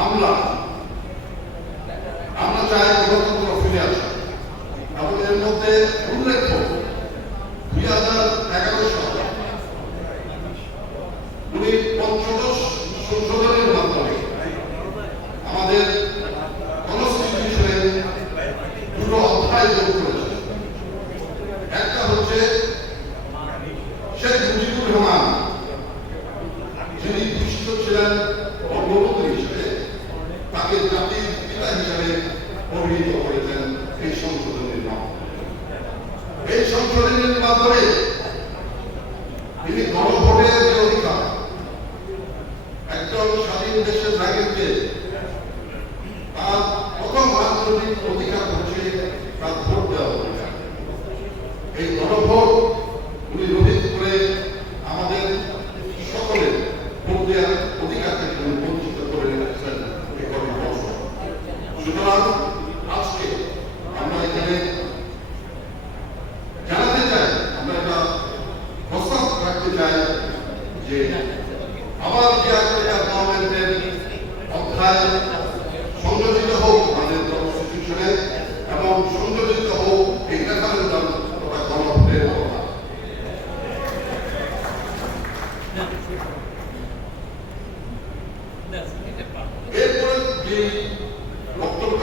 আমরা আমরা চাই গণতন্ত্র ফিরে আসা। আমাদের মধ্যে উল্লেখ্য তাকে জাতির পিতা হিসাবে অভিহিত করেছেন এই সংশোধনের মাধ্যমে। এই সংশোধনের মাধ্যমে তিনি গণভোটের যে অধিকার একজন স্বাধীন দেশের নাগরিককে তার প্রথম রাজনৈতিক অধিকার হচ্ছে তার ভোট দেওয়া অধিকার এই গণভোট উনি রোহিত করে আমাদের সকলের ভোট দেওয়ার অধিকার থেকে উনি বঞ্চিত করে রেখেছেন এই গণভোট সুতরাং আজকে আমরা এখানে জানাতে চাই আমরা একটা প্রস্তাব রাখতে চাই যে আবার যে আজকের গভর্নমেন্টের অধ্যায় সংযোজিত হোক আমাদের কনস্টিটিউশনে এবং সংযোজিত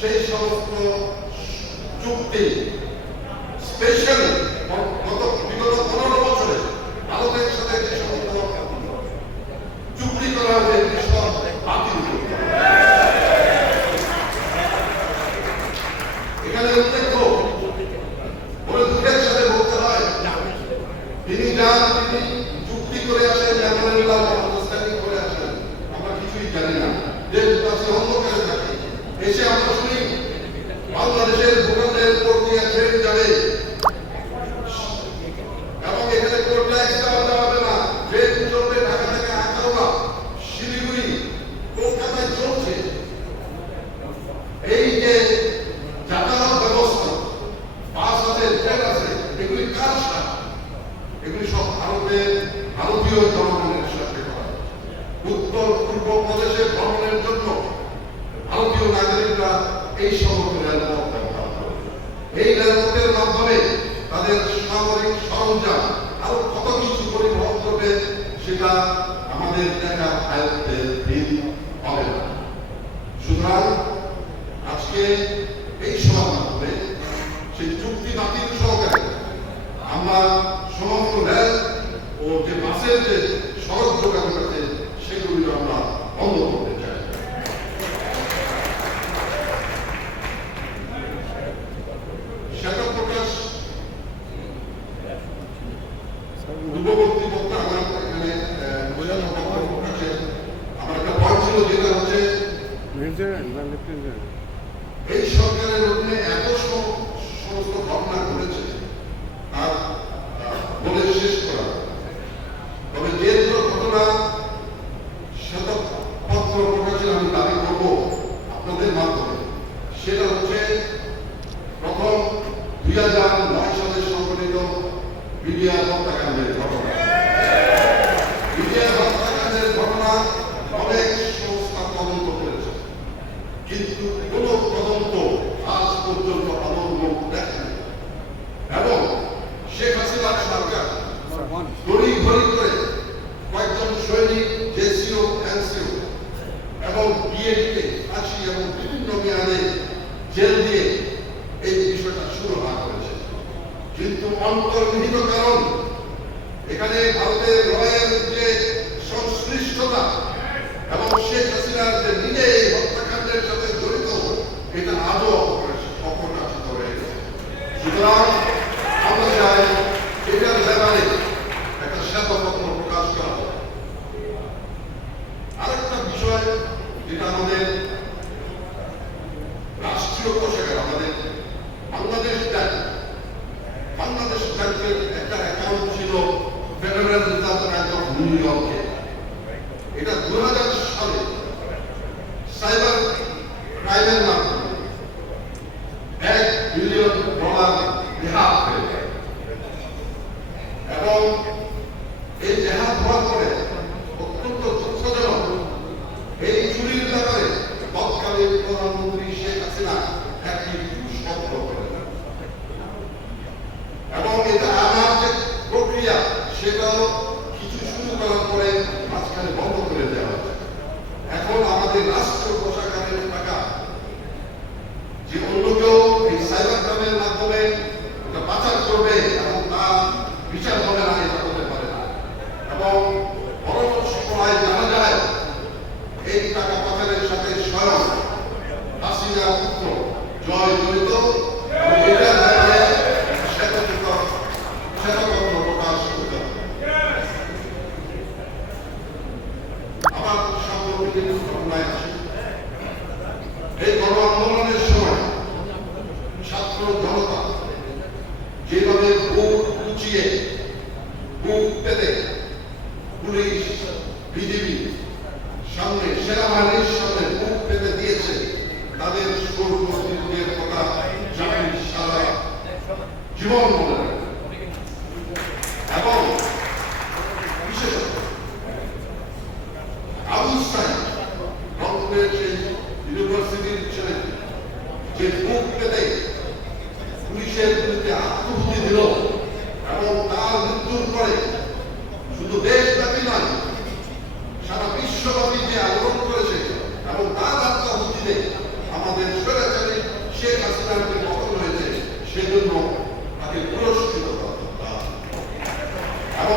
সেই সমস্ত চুক্তি স্পেশালি গত বিগত পনেরো বছরে ভারতের সাথে যে সমস্ত চুক্তি করা হয়েছে এগুলি সব বাতিল করতে হবে। এখানে উল্লেখ্য বলে দুঃখের সাথে বলতে হয় তিনি যান তিনি চুক্তি করে আসেন মেমোরেন্ডাম অফ আন্ডারস্ট্যান্ডিং করে আসেন আমরা কিছুই জানি না দেশ কাছে অন্ধকারে থাকি এসে আমরা শুনি বাংলাদেশের ভূখণ্ডের উপর দিয়ে ট্রেন যাবে এবং এখানে কোনো ট্যাক্স দেওয়া যাবে না ট্রেন চলবে ঢাকা থেকে আখাউড়া শিলিগুড়ি কলকাতায় চলছে এই যে যাতায়াত ব্যবস্থা বাস আছে ট্রেন আছে এগুলি কার সাথে এগুলি সব ভারতের ভারতীয় জনগণের সাথে উত্তর পূর্ব প্রদেশে ভ্রমণের জন্য ভারতীয় নাগরিকরা এই সমস্ত রেলপথ এই রেলপথের মাধ্যমে তাদের সামরিক সরঞ্জাম আরও কত কিছু পরিবহন করবে, সেটা আমাদের দেখা আয়ত্তের দিন হবে না। সুতরাং আজকে এই সভার মাধ্যমে সেই চুক্তি বাতিল সহকারে আমরা ও যে যে সড়ক যোগাযোগ আছে, সেগুলি আমরা বন্ধ করতে চাই। শ্বেত প্রকাশ, পূর্ববর্তী বক্তা আমার এখানে শ্বেত প্রকাশ আমার একটা পয়েন্ট ছিল, যেটা হচ্ছে এই সরকারের অধীনে এত সম- সমস্ত ঘটনা ঘটেছে আর আহ, বলে শেষ করা যাবে না। তবে যে দুটো ঘটনা শ্বেতপত্র প্রকাশের আমি দাবি করব আপনাদের মাধ্যমে সেটা হচ্ছে প্রথম দুই হাজার নয় সালে সংঘটিত বিডিআর হত্যাকাণ্ডের ঘটনা। বিডিআর হত্যাকাণ্ডের ঘটনা অনেক সংস্থা তদন্ত করেছে। কিন্তু কোন তদন্ত আজ পর্যন্ত আমার মুখ দেখেনি। এবং শেখ হাসিনার সরকার দড়ি ঘড়ি কিন্তু অন্তর্নিহিত কারণ, এখানে ভারতের রয়ের যে সংশ্লিষ্টতা এবং শেখ হাসিনার যে নিজে এই হত্যাকাণ্ডের সাথে জড়িত, এটা আজও অপ্রকাশ- অপ্রকাশিত রয়ে গেছে। সুতরাং বিলিয়ন ডলার হয়ে যায়। এবং এই জেহাদ হওয়ার পরে অত্যন্ত দুঃখজনক এই চুরির ব্যাপারে তৎকালীন প্রধানমন্ত্রী শেখ হাসিনা একটি শব্দ করেন এবং এটা আমার যে প্রক্রিয়া সেটাও কিছু শুরু করার পরে মাঝখানে বন্ধ করে দেওয়া হয়েছে এখন আমাদের রাষ্ট্রীয় কোষাগারের টাকা যে অন্য কেউ এই সাইবার ক্রাইমের মাধ্যমে এটা পাচার করবে এবং তার বিচার হবে না এটা হতে পারে না এবং পরবর্তী সময় জানা যায় এই টাকা পাচারের সাথে স্বয়ং হাসিনা পুত্র জয় জড়িত এবং এটার ব্যাপারে শ্বেতপত্র শ্বেতপত্র প্রকাশ করতে হবে আবার সাম্প্রতিক ঘটনায় আসি এই গণ আন্দোলনের সময় ছাত্র জনতা যেভাবে বুক উঁচিয়ে বুক পেতে পুলিশ বিজেপি সামনে সেনাবাহিনীর সামনে বুক পেতে দিয়েছে তাদের সুরক্ষিতের কথা জাতি সারা জীবন মনে এবং বিশেষত আবু সাইদ রংপুরের সেই ইউনিভার্সিটির ছেলে, যে সারা বিশ্বব্যাপী যে আন্দোলন করেছে এবং তার আত্মহুতিতে আমাদের স্বৈরাচারী শেখ হাসিনার যে পতন হয়েছে সেজন্য তাকে পুরস্কৃত করা দরকার। এবং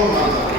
এই